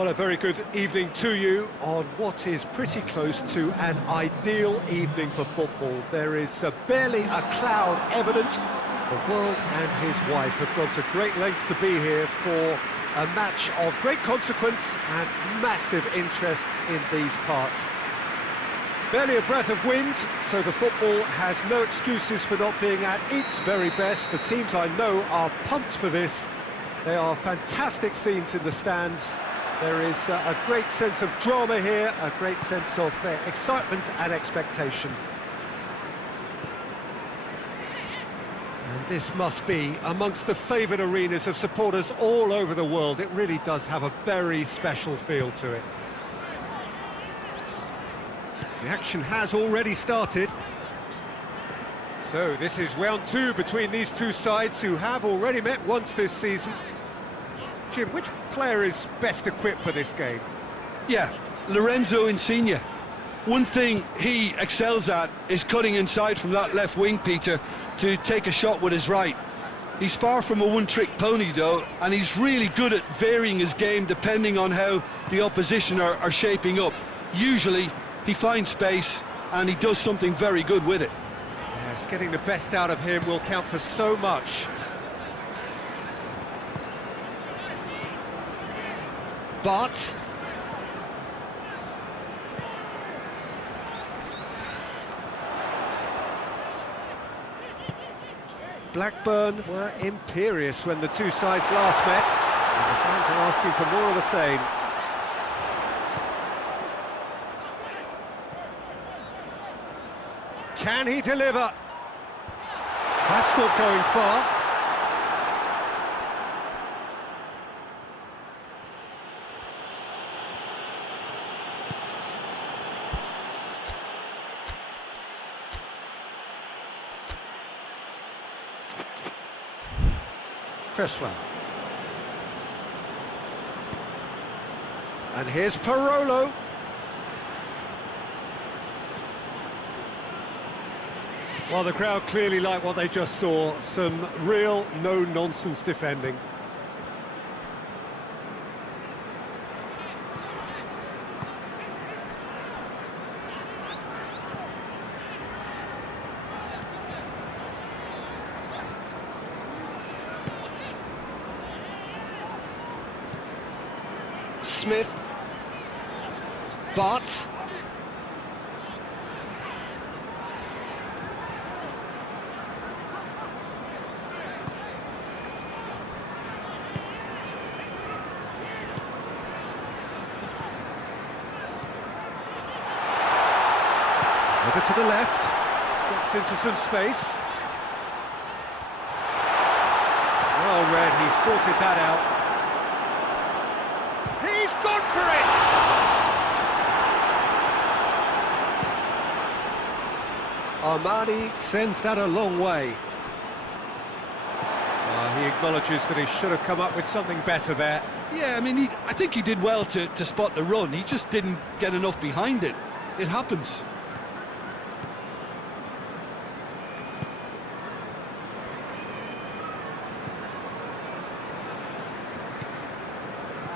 Well, a very good evening to you on what is pretty close to an ideal evening for football. There is barely a cloud evident. The world and his wife have gone to great lengths to be here for a match of great consequence and massive interest in these parts. Barely a breath of wind, so the football has no excuses for not being at its very best. The teams I know are pumped for this. They are fantastic scenes in the stands. There is a great sense of drama here, a great sense of excitement and expectation. And this must be amongst the favoured arenas of supporters all over the world. It really does have a very special feel to it. The action has already started. So this is round two between these two sides who have already met once this season. Jim, which player is best equipped for this game? Yeah, Lorenzo Insigne. One thing he excels at is cutting inside from that left wing, Peter, to take a shot with his right. He's far from a one-trick pony, though, and he's really good at varying his game depending on how the opposition are shaping up. Usually, he finds space, and he does something very good with it. Yes, getting the best out of him will count for so much. But Blackburn were imperious when the two sides last met, and the fans are asking for more of the same. Can he deliver? That's not going far. Cresswell. And here's Parolo. Well, the crowd clearly like what they just saw. Some real no-nonsense defending. Smith, but over to the left, gets into some space. Well read, he sorted that out. He's gone for it! Armani sends that a long way. He acknowledges that he should have come up with something better there. Yeah, I mean, I think he did well to spot the run. He just didn't get enough behind it. It happens.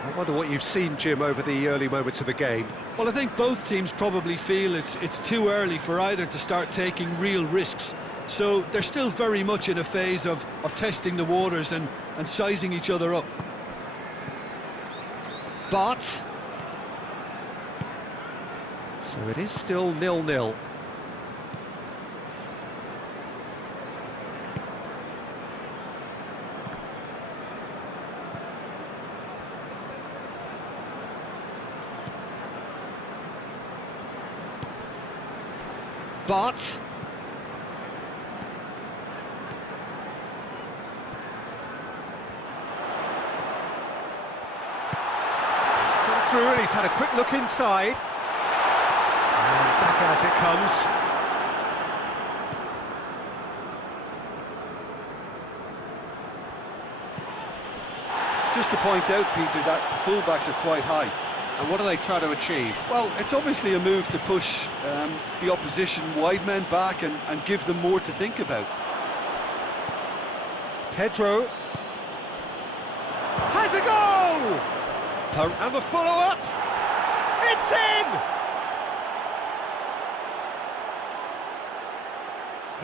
I wonder what you've seen, Jim, over the early moments of the game. Well, I think both teams probably feel it's too early for either to start taking real risks. So they're still very much in a phase of testing the waters and sizing each other up. But so it is still 0-0. But he's come through and he's had a quick look inside. And back out it comes. Just to point out, Peter, that the fullbacks are quite high. And what do they try to achieve? Well, it's obviously a move to push the opposition wide men back and give them more to think about. Pedro has a goal! And the follow-up! It's in!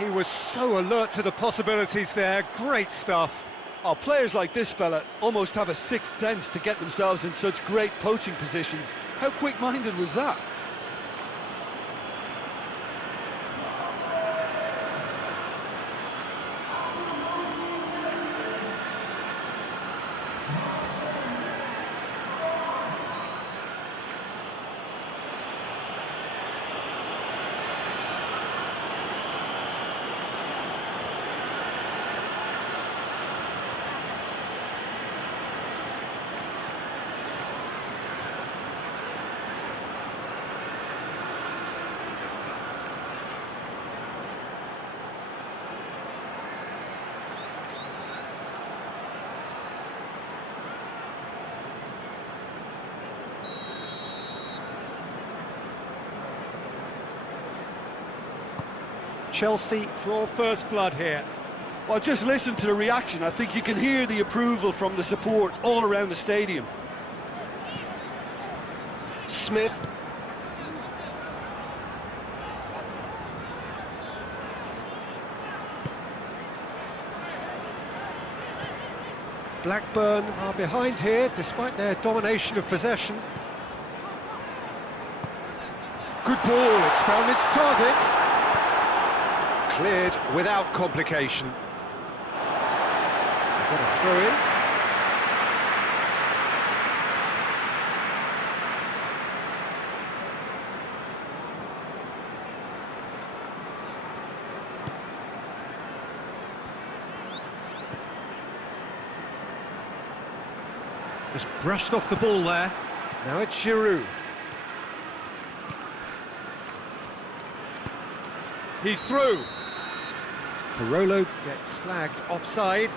He was so alert to the possibilities there. Great stuff. Oh, players like this fella almost have a sixth sense to get themselves in such great poaching positions. How quick-minded was that? Chelsea draw first blood here. Well, just listen to the reaction. I think you can hear the approval from the support all around the stadium. Smith. Blackburn are behind here, despite their domination of possession. Good ball, it's found its target. Cleared without complication. They've got a throw in. Just brushed off the ball there. Now it's Giroud. He's through. Parolo gets flagged offside.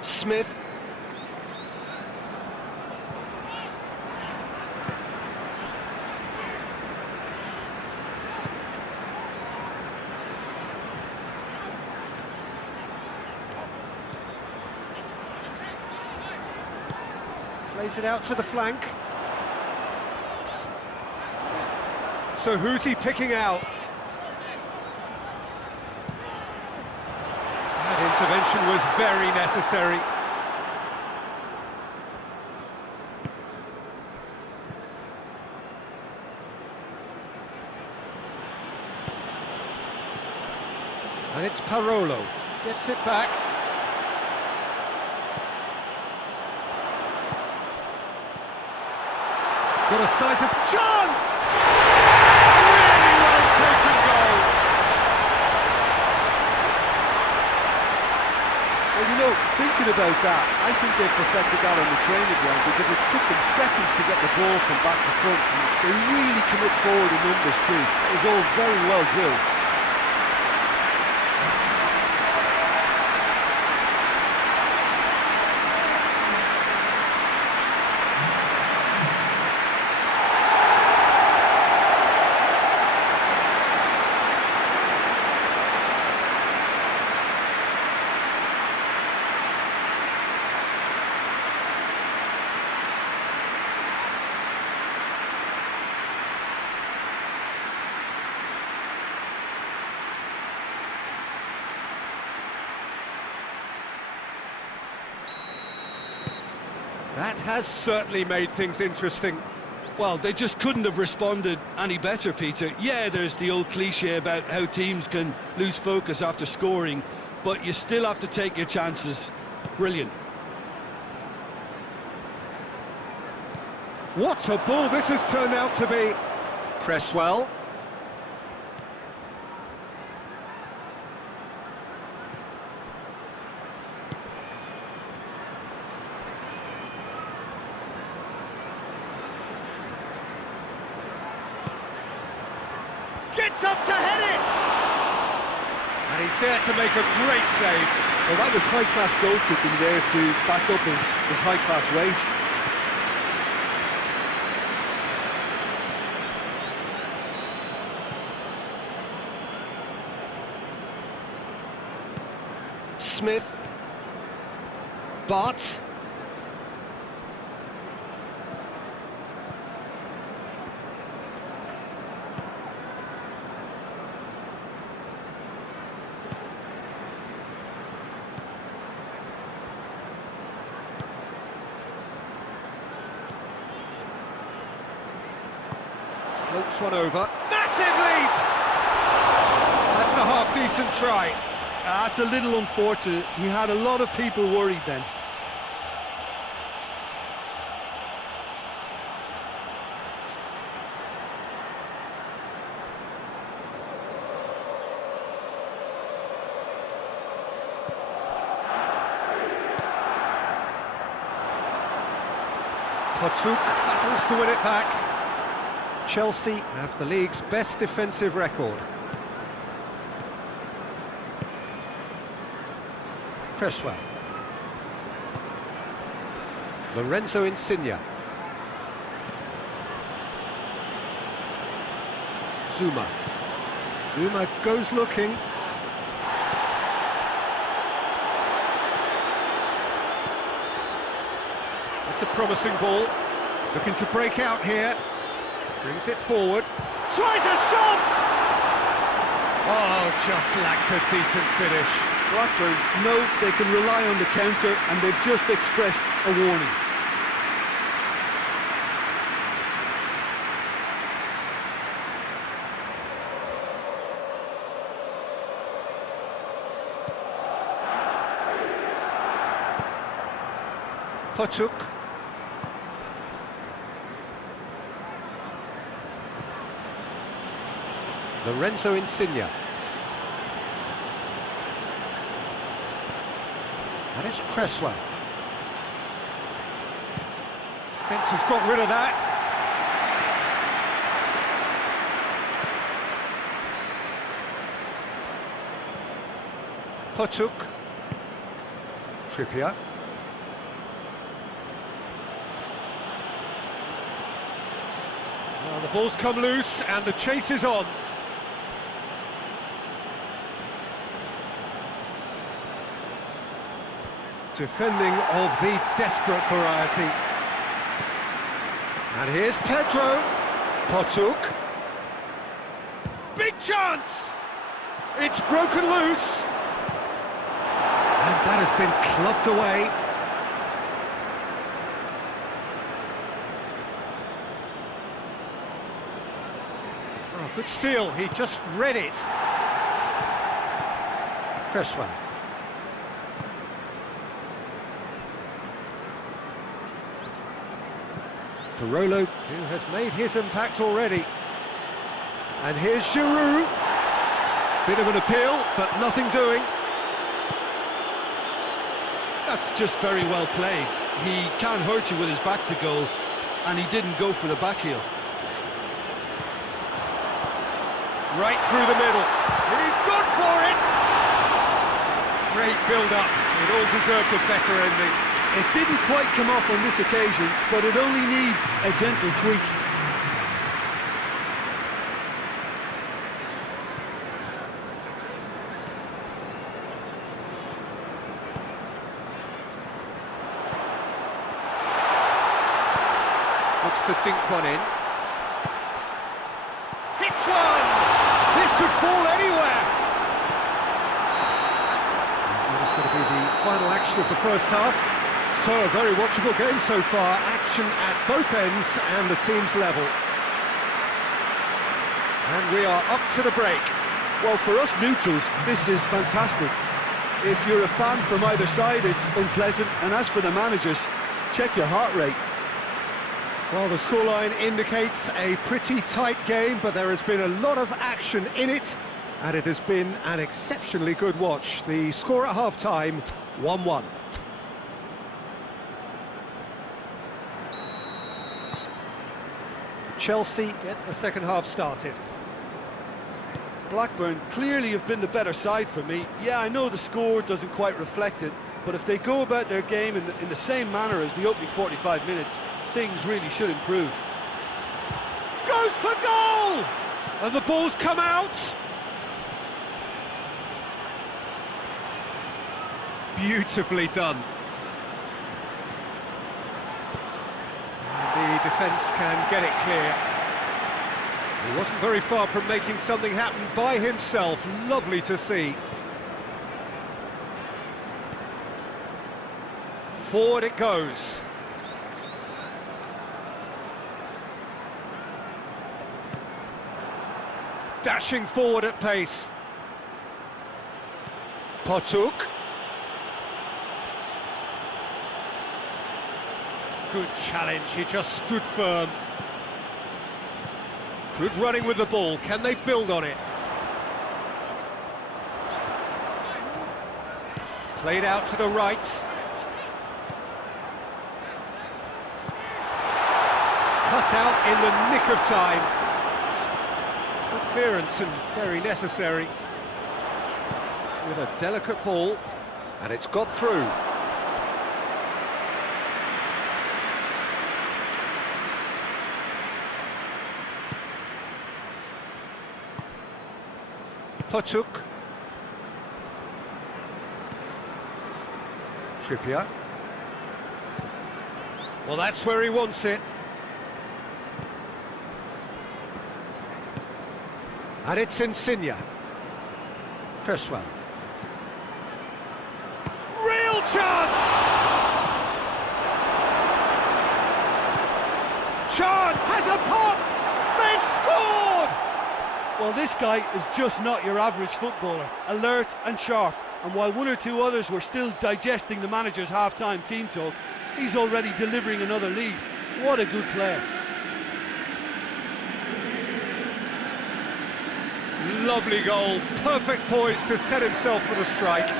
Smith. Plays it out to the flank. So who's he picking out? That intervention was very necessary. And it's Parolo. Gets it back. Got a decisive chance! Really well taken goal. Well, you know, thinking about that, I think they perfected that on the training ground because it took them seconds to get the ball from back to front. And they really commit forward in numbers too. It was all very well drilled. That has certainly made things interesting. Well, they just couldn't have responded any better, Peter. Yeah, there's the old cliche about how teams can lose focus after scoring, but you still have to take your chances. Brilliant. What a ball this has turned out to be. Cresswell. gets up to head it! And he's there to make a great save. Well, that was high-class goalkeeping there to back up his high-class wage. Smith. Bart. Floats one over. Massive leap! That's a half-decent try. That's a little unfortunate. He had a lot of people worried then. Potuk battles to win it back. Chelsea have the league's best defensive record. Cresswell. Lorenzo Insigne. Zuma. Zuma goes looking. That's a promising ball. Looking to break out here. Brings it forward. Tries a shot! Oh, just lacked a decent finish. Blackburn know they can rely on the counter, and they've just expressed a warning. Potuk. Lorenzo Insigne. That is Cresswell. Defence has got rid of that. Potuk. Trippier. Well, the ball's come loose and the chase is on. Defending of the desperate variety. And here's Pedro. Potuk. Big chance! It's broken loose. And that has been clubbed away. Oh, good steal, he just read it. Cresswell. Parolo, who has made his impact already. And here's Giroud. Bit of an appeal, but nothing doing. That's just very well played. He can't hurt you with his back to goal, and he didn't go for the back heel. Right through the middle. He's gone for it! Great build-up. It all deserved a better ending. It didn't quite come off on this occasion, but it only needs a gentle tweak. Looks to dink one in. Hits one! This could fall anywhere! That is going to be the final action of the first half. So, a very watchable game so far. Action at both ends and the team's level. And we are up to the break. Well, for us neutrals, this is fantastic. If you're a fan from either side, it's unpleasant. And as for the managers, check your heart rate. Well, the scoreline indicates a pretty tight game, but there has been a lot of action in it, and it has been an exceptionally good watch. The score at half-time, 1-1. Chelsea get the second half started. Blackburn clearly have been the better side for me. Yeah, I know the score doesn't quite reflect it, but if they go about their game in the same manner as the opening 45 minutes, things really should improve. Goes for goal! And the ball's come out. Beautifully done. And the defence can get it clear. He wasn't very far from making something happen by himself. Lovely to see. Forward it goes. Dashing forward at pace. Potuk. Good challenge, he just stood firm. Good running with the ball, can they build on it? Played out to the right. Cut out in the nick of time. Good clearance and very necessary. With a delicate ball, and it's got through. Potuk. Trippier. Well, that's where he wants it. And it's Insigne. Cresswell. Real chance! Chan has a pop! They've scored! Well, this guy is just not your average footballer. Alert and sharp. And while one or two others were still digesting the manager's half-time team talk, he's already delivering another lead. What a good player. Lovely goal, perfect poise to set himself for the strike.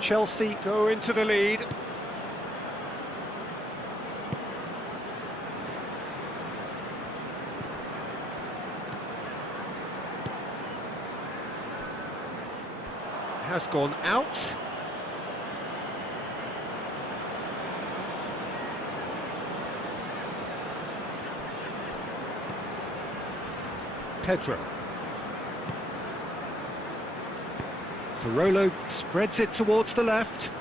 Chelsea go into the lead. Has gone out. Pedro. Parolo spreads it towards the left.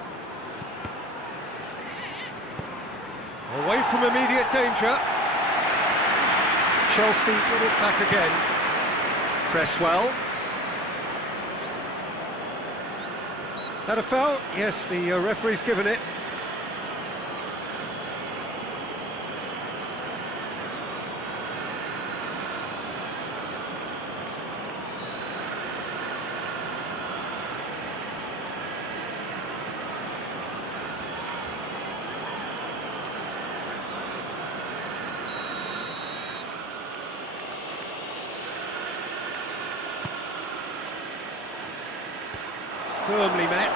Away from immediate danger. Chelsea get it back again. Cresswell. Had a foul? Yes, the referee's given it. Firmly met.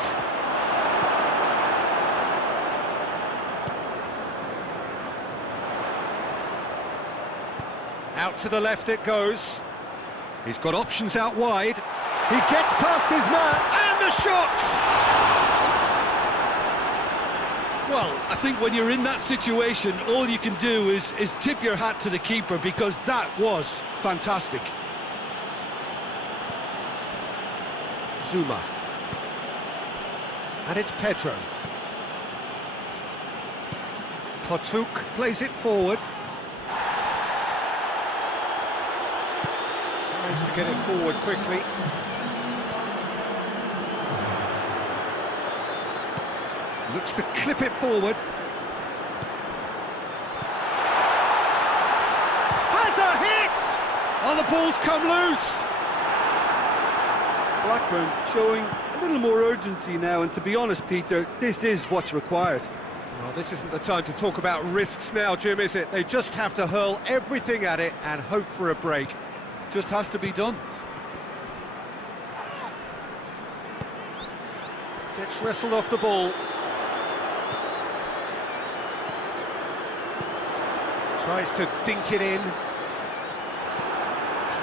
Out to the left it goes. He's got options out wide. He gets past his man, and the shot! Well, I think when you're in that situation, all you can do is tip your hat to the keeper, because that was fantastic. Zuma. And it's Pedro. Potuk plays it forward. Tries to get it forward quickly. Looks to clip it forward. Has Well, the ball's come loose. Blackburn showing a little more urgency now, and to be honest, Peter, this is what's required. Well, this isn't the time to talk about risks now, Jim, is it? They just have to hurl everything at it and hope for a break. Just has to be done. Gets wrestled off the ball. Tries to dink it in.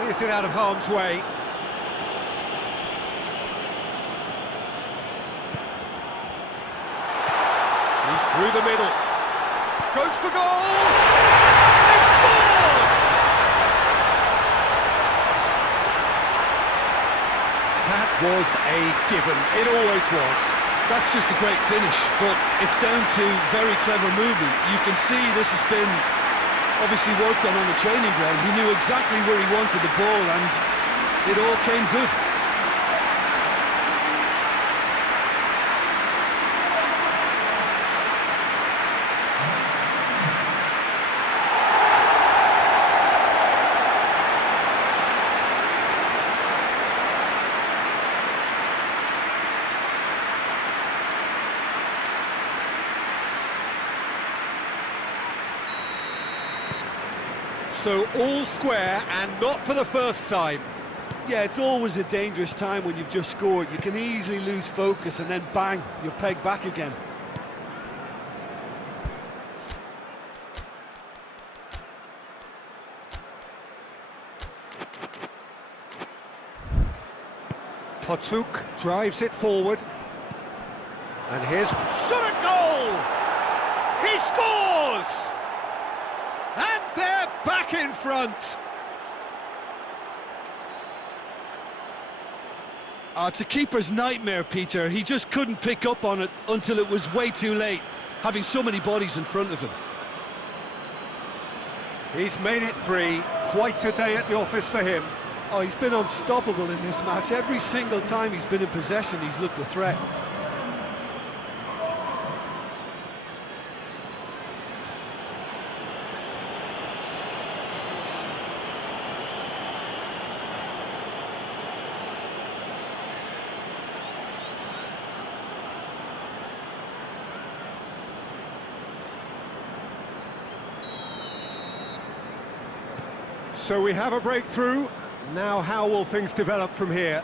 Clears it out of harm's way. He's through the middle. Goes for goal! They've scored! That was a given. It always was. That's just a great finish, but it's down to very clever movement. You can see this has been obviously worked on the training ground. He knew exactly where he wanted the ball, and it all came good. So all square, and not for the first time. Yeah, it's always a dangerous time when you've just scored. You can easily lose focus and then bang, you're pegged back again. Potuk drives it forward. And here's shot at goal! He scores! And they're back in front! It's a keeper's nightmare, Peter. He just couldn't pick up on it until it was way too late, having so many bodies in front of him. He's made it 3. Quite a day at the office for him. Oh, he's been unstoppable in this match. Every single time he's been in possession, he's looked a threat. So we have a breakthrough. Now how will things develop from here?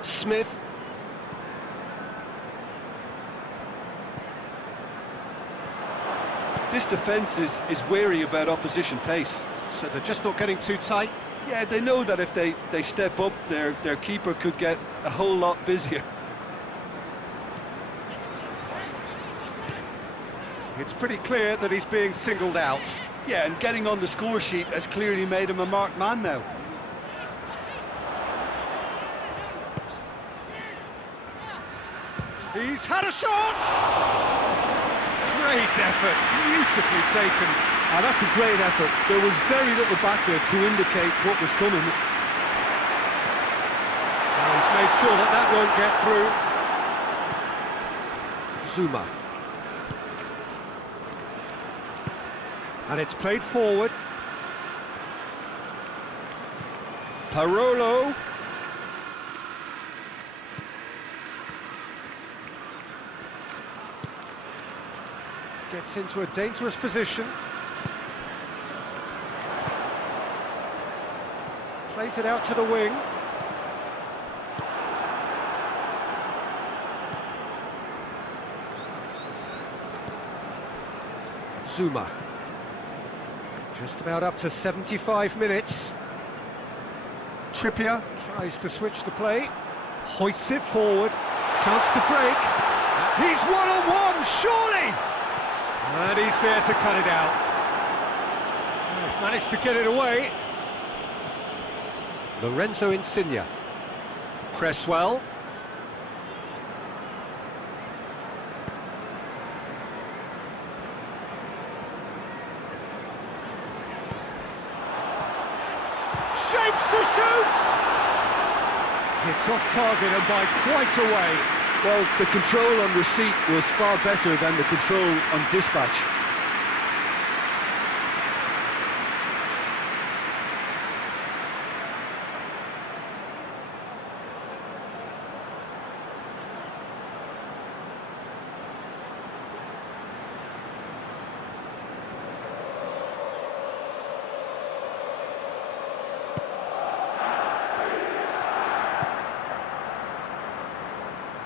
Smith. This defence is wary about opposition pace. So they're just not getting too tight. Yeah, they know that if they step up, their keeper could get a whole lot busier. It's pretty clear that he's being singled out. Yeah, and getting on the score sheet has clearly made him a marked man now. He's had a shot! Great effort, beautifully taken. That's a great effort. There was very little backlift to indicate what was coming. Well, he's made sure that that won't get through. Zuma. And it's played forward. Parolo. Gets into a dangerous position. Plays it out to the wing. Zuma. Just about up to 75 minutes. Trippier tries to switch the play. Hoists it forward. Chance to break. He's one-on-one, surely! And he's there to cut it out. Managed to get it away. Lorenzo Insigne. Cresswell. Shapes to shoot! It It's off target and by quite a way. Well, the control on receipt was far better than the control on dispatch.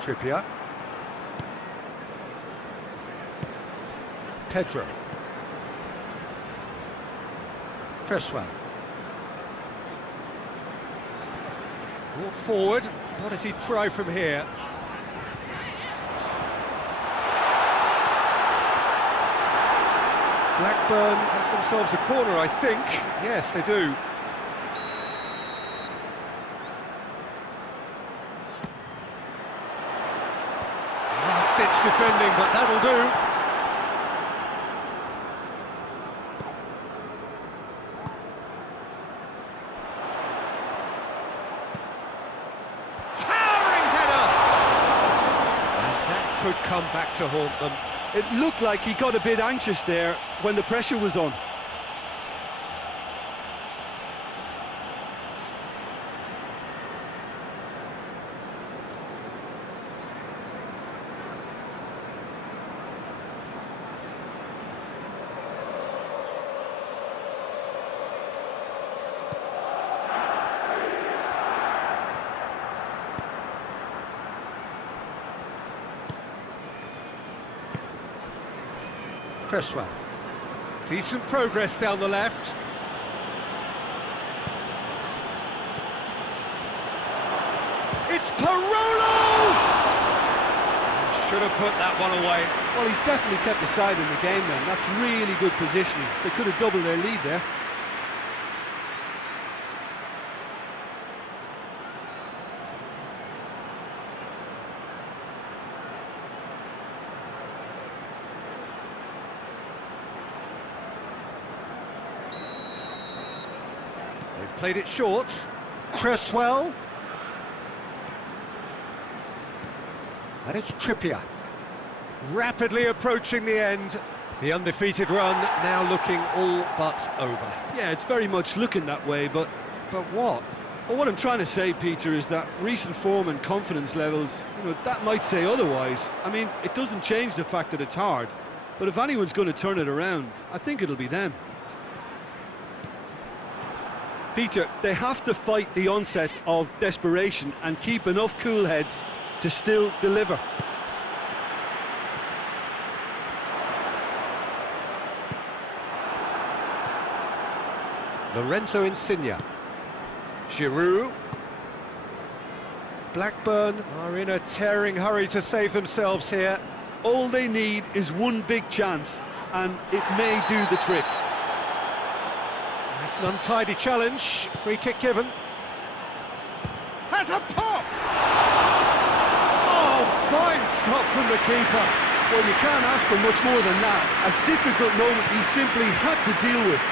Trippier. Pedro. Cresswell. Brought forward. What does he try from here? Blackburn have themselves a corner, I think. Yes, they do. Last-ditch defending, but that'll do. Towering header! And that could come back to haunt them. It looked like he got a bit anxious there when the pressure was on. Cresswell. Decent progress down the left. It's Parolo! Should have put that one away. Well, he's definitely kept the side in the game then. That's really good positioning. They could have doubled their lead there. They've played it short. Cresswell. And it's Trippier. Rapidly approaching the end. The undefeated run now looking all but over. Yeah, it's very much looking that way, but what? well, what I'm trying to say, Peter, is that recent form and confidence levels, that might say otherwise. I mean, it doesn't change the fact that it's hard, but if anyone's going to turn it around, I think it'll be them. Peter, they have to fight the onset of desperation and keep enough cool heads to still deliver. Lorenzo Insigne. Giroud. Blackburn are in a tearing hurry to save themselves here. All they need is one big chance, and it may do the trick. It's an untidy challenge. Free kick given. Has a pop! Oh, fine stop from the keeper. Well, you can't ask for much more than that. A difficult moment he simply had to deal with.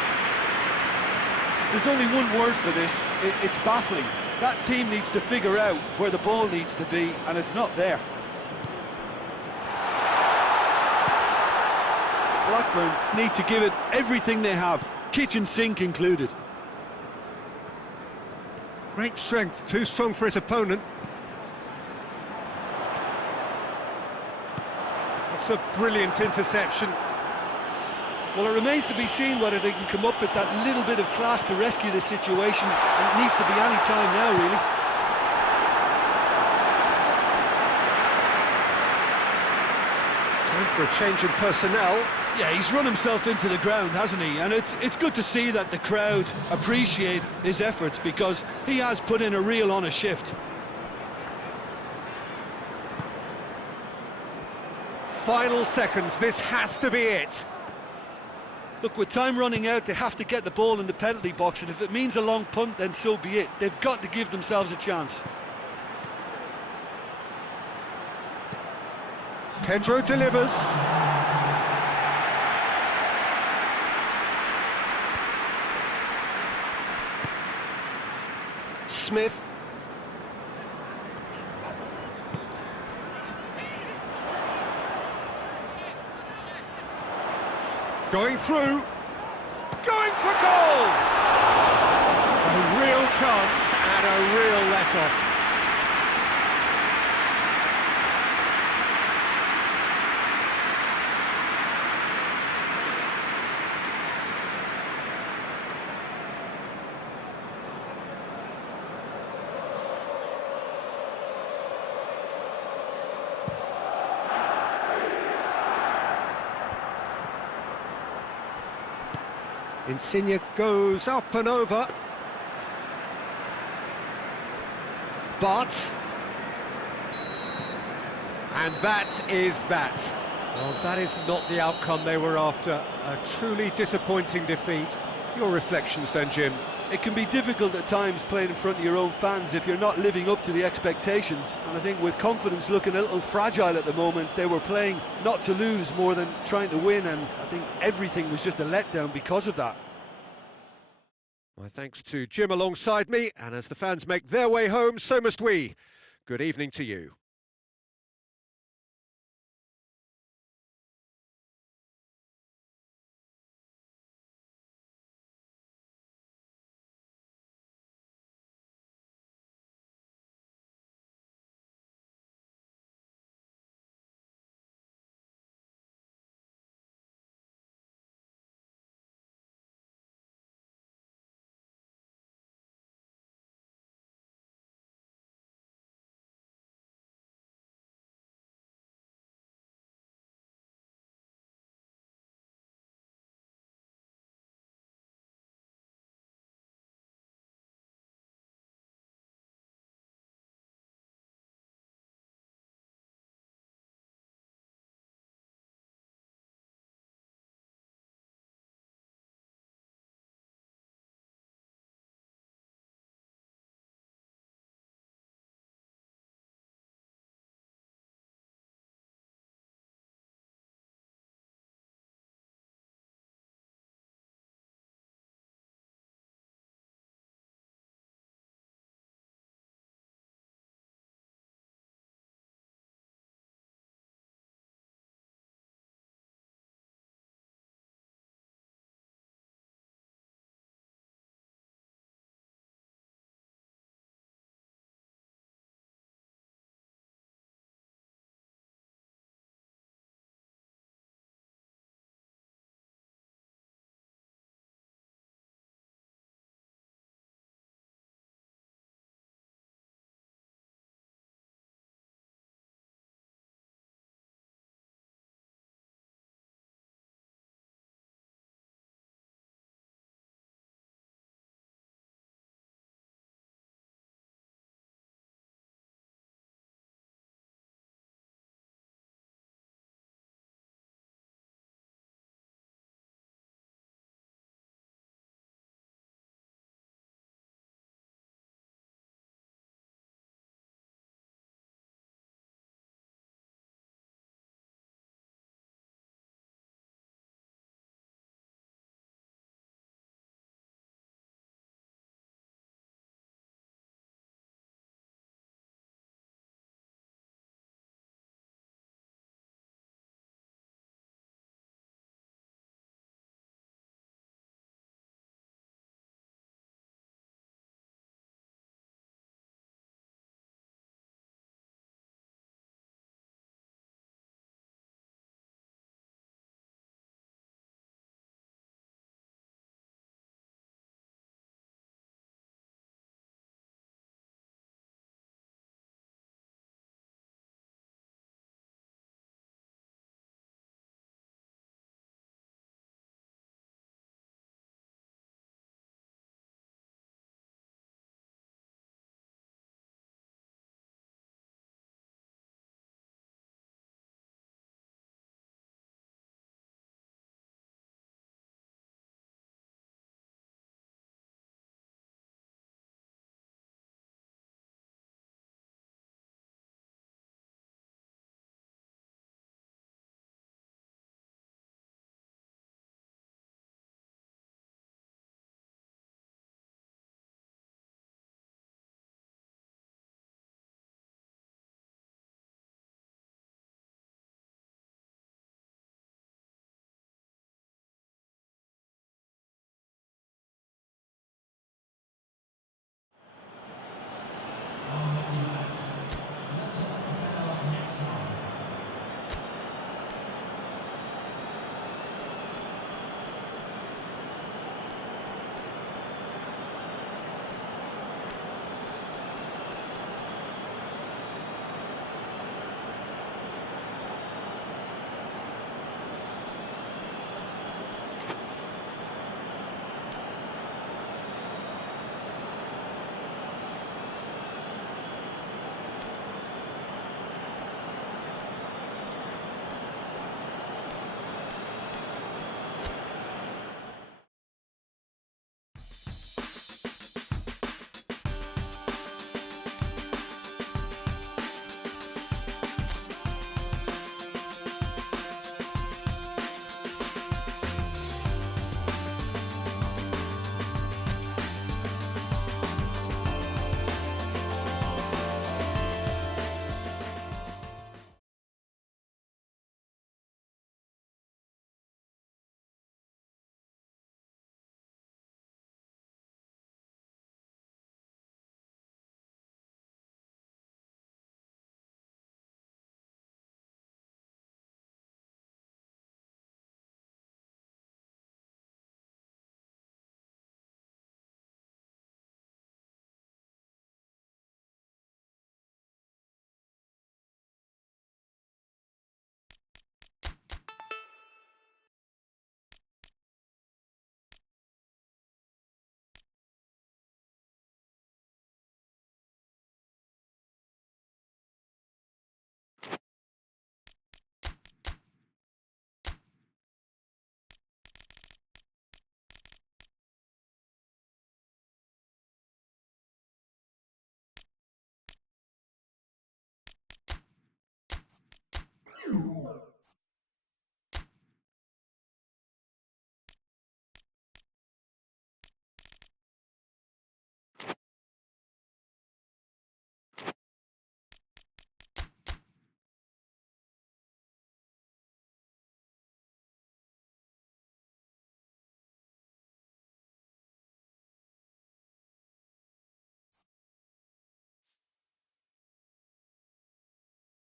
There's only one word for this. It's baffling. That team needs to figure out where the ball needs to be, and it's not there. Blackburn need to give it everything they have, kitchen sink included. Great strength, too strong for his opponent. That's a brilliant interception. Well, it remains to be seen whether they can come up with that little bit of class to rescue this situation, and it needs to be any time now, really. Time for a change in personnel. Yeah, he's run himself into the ground, hasn't he? And it's good to see that the crowd appreciate his efforts, because he has put in a real honest shift. Final seconds, this has to be it. Look, with time running out, they have to get the ball in the penalty box, and if it means a long punt, then so be it. They've got to give themselves a chance. Pedro delivers. Smith. Going through. Going for goal! A real chance and a real let-off. Insigne goes up and over. But... and that is that. Well, that is not the outcome they were after. A truly disappointing defeat. Your reflections then, Jim? It can be difficult at times playing in front of your own fans if you're not living up to the expectations. And I think with confidence looking a little fragile at the moment, they were playing not to lose more than trying to win, and I think everything was just a letdown because of that. My thanks to Jim alongside me, and as the fans make their way home, so must we. Good evening to you.